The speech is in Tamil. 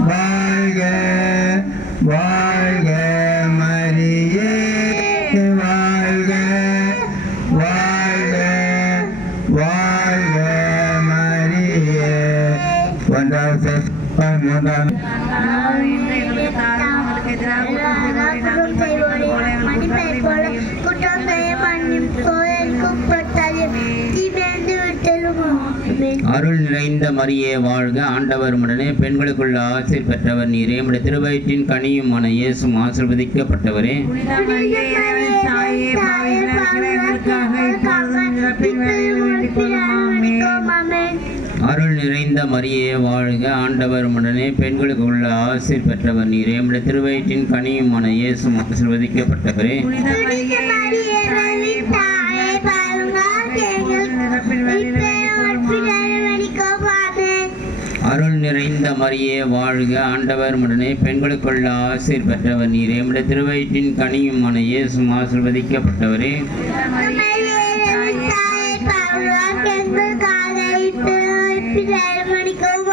வாழ்க வாழ்க மரியே வாழ்க வாழ்க வாழ்க மரியே. ஒன்றாவது எதிராக அருள் நிறைந்த மரியே வாழ்க. ஆண்டவர் உடனே பெண்களுக்குள்ள ஆசை பெற்றவர் நீரே. உடைய திருவயிற்றின் கனியும் மன இயேசும் ஆசிர்வதிக்கப்பட்டவரே. அருள் நிறைந்த மரியே வாழ்க. ஆண்டவர் உடனே பெண்களுக்குள்ள ஆசை பெற்றவர் நீரே. உடைய திருவயிற்றின் கனியும் மன இயேசும் ஆசிர்வதிக்கப்பட்டவரே. அருள் நிறைந்த மரியே வாழ்க ஆண்டவர் உடனே பெண்களுக்குள்ள ஆசிர் பெற்றவர் நீரே. உடைய திருவயிற்றின் கனியுமான இயேசும் ஆசிர்வதிக்கப்பட்டவரே. மணிக்கும்